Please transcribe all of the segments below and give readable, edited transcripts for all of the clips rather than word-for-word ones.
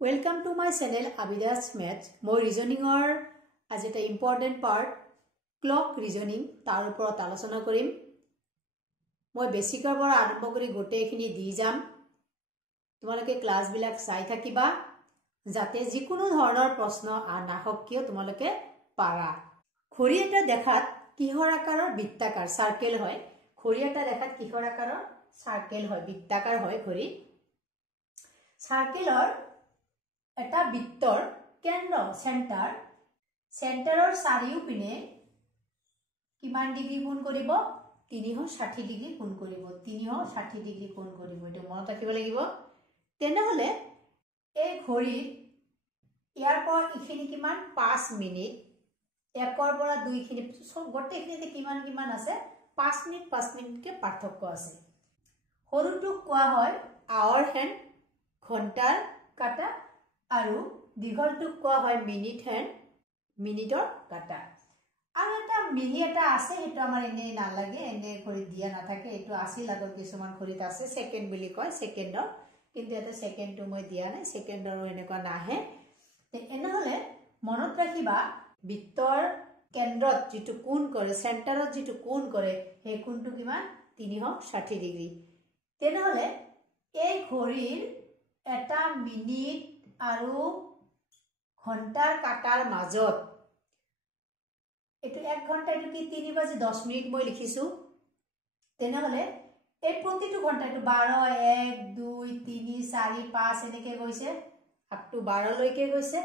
Welcome to my channel Abidas Maths. Moi reasoning or as a important part clock reasoning tar oporot alochona korim. Moi basic or pora arambo kori gote khini di jam. Tumaloke class bilak sai thakiba jate jikono dhoroner proshno ar nahok kiyo tumaloke para. Khori eta dekhat kihor akaror bittakar circle hoy. Khori eta dekhat kihor akaror circle hoy bittakar hoy khori. Circle or এটা বৃত্তৰ কেন্দ্ৰ চেণ্টাৰৰ চাৰিও পিনে কিমান degree কোণ কৰিব 360 degree কোণ কৰিব 360 ডিগ্ৰী কোণ কৰিব এটো মনত ৰাখিব লাগিব তেনেহলে এই ঘড়ীৰ ইয়াৰ পৰা ইখিনি কিমান 5 মিনিট একৰ পৰা 2 খিনি সব গটেখিনিতে কিমান আছে 5 মিনিটকে পাৰ্থক্য আছে সৰুটো কোৱা হয় আৱাৰ হেণ্ড ঘণ্টাৰ কাটা আৰু দীঘলটো কোৱা হয় মিনিট হেণ্ড মিনিটৰ কাটা আৰু এটা মিলি এটা আছে হেটো আমাৰ এনে না লাগে এনে কৰি দিয়া না থাকে এটো আছিল আগৰ কিছুমান খৰিত আছে সেকেন্ড বুলি কয় সেকেন্ডৰ কিন্তু এটা সেকেন্ডটো মই দিয়া নাই সেকেন্ডৰ এনেকুৱা নাহে এনেহলে মনত ৰাখিবা বৃত্তৰ কেন্দ্ৰত যেটো কোণ কৰে সেন্টাৰত যেটো কোণ কৰে হে কোণটো কিমান 360 ডিগ্ৰী তেনেহলে এই ঘড়ীৰ এটা মিনিট আৰু ঘণ্টাৰ কাটাৰ মাজত এটো 1 ঘণ্টা এটো কি 3 বাজি 10 মিনিট মই লিখিছো তেনেহলে এই প্ৰতিটো ঘণ্টা এটো 12 1 2 3 4 5 এনেকে গৈছে আপ টু 12 লৈকে গৈছে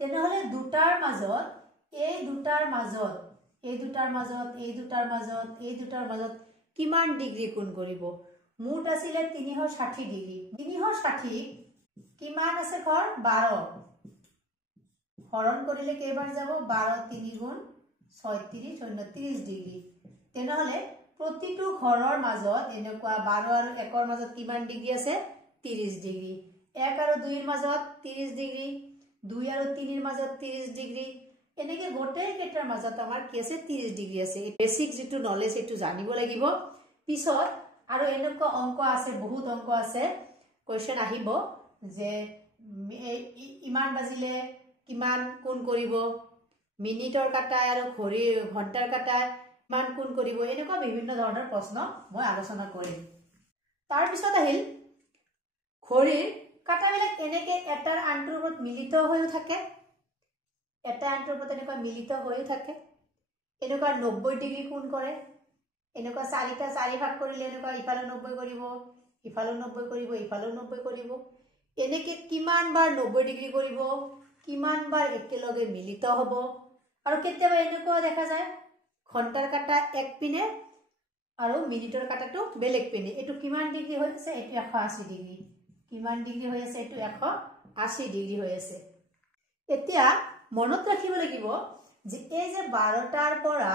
তেনেহলে দুটাৰ মাজত এই দুটাৰ মাজত কিমান ডিগ্ৰী কোণ কৰিব মুঠ আছিল 360 ডিগ্ৰী 360 কিমান আছে ঘৰ 12 হৰণ কৰিলে কেইবাৰ যাব 12 3 গুণ 36 29 ডিগ্ৰী তেনেহলে প্ৰতিটো ঘৰৰ মাজত এনেকুৱা 12 আৰু 1 ৰ মাজত কিমান ডিগ্ৰী আছে 30 ডিগ্ৰী 1 আৰু 2 ৰ মাজত 30 ডিগ্ৰী 2 আৰু 3 ৰ মাজত 30 ডিগ্ৰী এনেকে গোটেই কেটাৰ মাজত আমাৰ কি আছে 30 ডিগ্ৰী আছে বেসিক যেটো নলেজ এটো জানিব লাগিব পিছত আৰু এনেকুৱা অংক আছে বহুত অংক আছে কোৱেশ্চন আহিব যে ইমান বাজিলে কিমান কোণ কৰিব মিনিটৰ কাটা আৰু ঘড়ীৰ ঘণ্টাৰ কাটা কিমান কোণ কৰিব এনেকুৱা বিভিন্ন ধৰণৰ প্ৰশ্ন মই আলোচনা কৰিম তাৰ পিছত আহিল ঘড়ীৰ কাটাবিলাক এনেকে এটাৰ আনটোৰ ওপৰত মিলিত হৈ থাকে এটা আনটোৰ ওপৰত এনেকুৱা মিলিত হৈ থাকে এনেকুৱা 90 ডিগ্ৰী কোণ কৰে এনেকুৱা চাৰিটা চাৰি ভাগ কৰিলে এনেকুৱা ইফালে 90 কৰিব ইফালে 90 কৰিব ইফালে 90 কৰিব এনেকে কিমান বাৰ 90 ডিগ্ৰী কৰিব কিমান বাৰ একেলগে মিলিত হ'ব আৰু কেতিয়াবা এনেকুৱা দেখা যায় ঘণ্টাৰ কাটা এক পিনে আৰু মিনিটৰ কাটাটো বেলেগ পিনে এটো কিমান ডিগ্ৰী হৈ আছে এটো 180 ডিগ্ৰী কিমান ডিগ্ৰী হৈ আছে এটো 180 ডিগ্ৰী হৈ আছে এতিয়া মনত ৰাখিব লাগিব যে এই যে 12টাৰ পৰা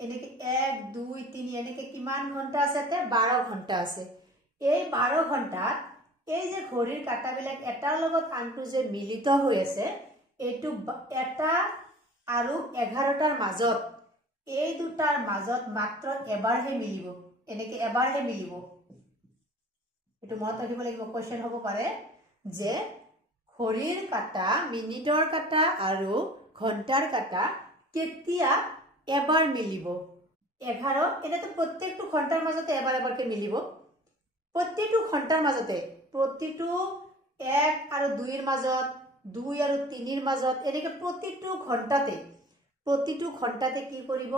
এনেকে 1 2 3 এনেকে কিমান ঘণ্টা আছে তে 12 ঘণ্টা আছে এই 12 ঘণ্টাত এই যে ঘড়ীৰ কাটাবিলাক এটাৰ লগত আনটো যে মিলিত হৈ আছে এটো এটা আৰু 11টাৰ মাজত এই দুটাৰ মাজত মাত্ৰ এবাৰহে মিলিব এনেকে এবাৰহে মিলিব এটো মনত ৰাখিব লাগিব কোৱেশ্চন হ'ব পাৰে যে ঘড়ীৰ কাটা মিনিটৰ কাটা আৰু ঘণ্টাৰ কাটা কেতিয়া এবাৰ মিলিব 11 এনেটো প্ৰত্যেকটো ঘণ্টাৰ মাজতে এবাৰকে মিলিব প্ৰতিটো ঘণ্টাৰ মাজতে প্ৰতিটো 1 আৰু 2 ৰ মাজত 2 আৰু 3 ৰ মাজত এনেকে প্ৰতিটো ঘণ্টাতে কি কৰিব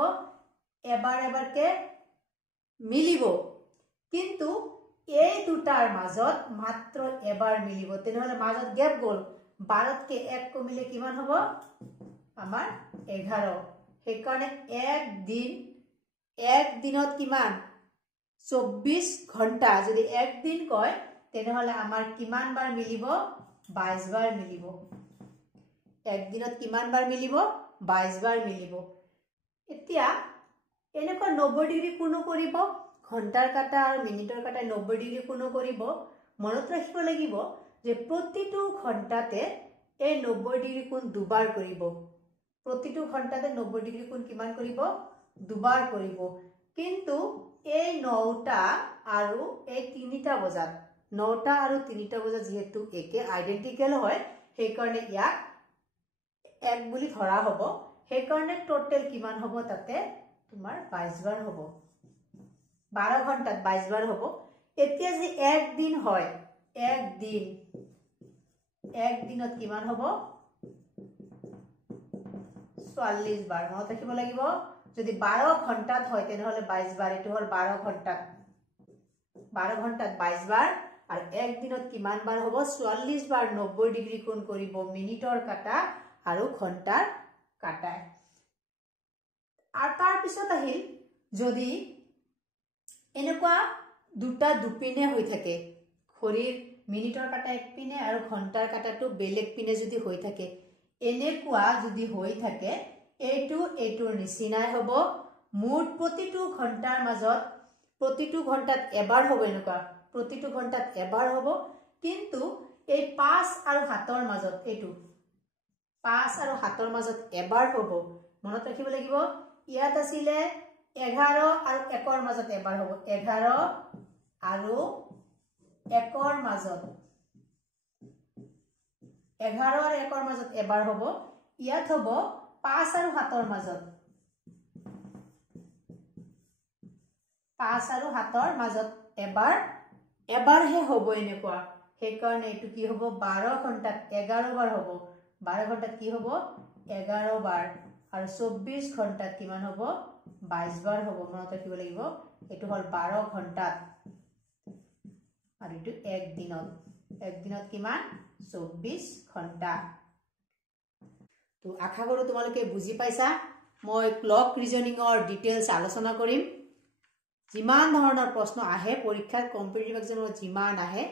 এবাৰকে মিলিব কিন্তু এই দুটাৰ মাজত মাত্ৰ এবাৰ মিলিব তেনেহলে মাজত গ্যাপ গল 12তকে 1 কমিলে কিমান হ'ব আমাৰ 11 হেকাৰণে এক দিনত কিমান 24 ঘণ্টা যদি এক দিন কয় তেনেহলে আমাৰ কিমান বাৰ মিলিব 22 বাৰ মিলিব এক দিনত কিমান বাৰ মিলিব 22 বাৰ মিলিব এতিয়া এনেকুৱা 90 ডিগ্ৰী কোণ কৰিব ঘণ্টাৰ কাটা আৰু মিনিটৰ কাটা 90 ডিগ্ৰী কোণ কৰিব মনত ৰাখিব লাগিব যে প্ৰতিটো ঘণ্টাতে এই 90 ডিগ্ৰী কোণ দুবাৰ কৰিব প্ৰতিটো ঘণ্টাতে 90 ডিগ্ৰী কোণ কিমান কৰিব দুবাৰ কৰিব কিন্তু এই 9টা আৰু এই 3টা বজাত 9টা আৰু 3টা বজাত যেহেতু একে আইডেন্টিক্যাল হয় সেই কাৰণে ইয়াক 1 বুলি ধৰা হ'ব সেই কাৰণে টোটাল কিমান হ'ব তাতে তোমাৰ 22 বাৰ হ'ব 12 ঘণ্টাত 22 বাৰ হ'ব এতিয়া যে এক দিন হয় এক দিনত কিমান হ'ব 44 বাৰ মনত ৰাখিব লাগিব যদি 12 ঘণ্টাত হয় তেনেহলে 22 বাৰ এটো হল 12 ঘণ্টাত 22 বাৰ আৰু এক দিনত কিমান বাৰ হ'ব 44 বাৰ 90 ডিগ্ৰী কোণ কৰিব মিনিটৰ কাটা আৰু ঘণ্টাৰ কাটা আৰু তাৰ পিছত আহিল যদি এনেকুৱা দুটা দুপিনে হৈ থাকে ঘড়ীৰ মিনিটৰ কাটা এক পিনে আৰু ঘণ্টাৰ কাটাটো বেলেগ পিনে যদি হৈ থাকে এনেকুৱা যদি হৈ থাকে এইটোৰ নিচিনাই হ'ব মুঠ প্ৰতিটো ঘণ্টাৰ মাজত প্ৰতিটো ঘণ্টাত এবাৰ হ'ব এনেকুৱা প্ৰতিটো ঘণ্টাত এবাৰ হ'ব কিন্তু এই 5 আৰু 7ৰ মাজত এইটো 5 আৰু 7ৰ মাজত এবাৰ হ'ব মনত ৰাখিব লাগিব ইয়াত আছিলে 11 আৰু 1ৰ মাজত এবাৰ হ'ব 11 আৰু 1ৰ মাজত 11 আৰু 1ৰ মাজত এবাৰ হ'ব ইয়াত হ'ব 5 আৰু 7ৰ মাজত 5 আৰু 7ৰ মাজত এবাৰহে হ'ব এনেকুৱা সেই কাৰণে এটো কি হ'ব 12 ঘণ্টাত 11 বাৰ হ'ব 12 ঘণ্টাত কি হ'ব 11 বাৰ আৰু 24 ঘণ্টাত কিমান হ'ব 22 বাৰ হ'ব মনত ৰাখিব লাগিব এটো হল 12 ঘণ্টাত আৰু এটো এক দিনত কিমান 24 ঘণ্টা তো আশা কৰো তোমালোকে বুজি পাইছা মই ক্লক ৰিজনিংৰ ডিটেইলছ আলোচনা কৰিম যিমান ধৰণৰ প্ৰশ্ন আহে পৰীক্ষাত কম্পিটিটিভ এক্সামত যিমান আহে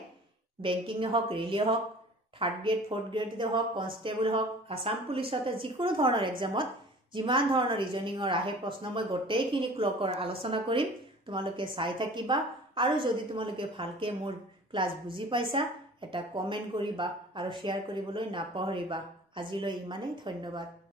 বেংকিং হওক ৰেলৱে হওক থাৰ্ড গ্ৰেড ফৰ্থ গ্ৰেড হওক কনষ্টেবল হওক আসাম পুলিচতে যিকোনো ধৰণৰ এক্সামত যিমান ধৰণৰ ৰিজনিংৰ আহে প্ৰশ্ন মই গোটেইখিনি ক্লকৰ আলোচনা কৰিম তোমালোকে চাই থাকিবা আৰু যদি তোমালোকে ভালকে মোৰ ক্লাস বুজি পাইছা এটা কমেন্ট কৰিবা আৰু শেয়াৰ কৰিবলৈ নাপাহৰিবা আজিলৈ ইমানেই ধন্যবাদ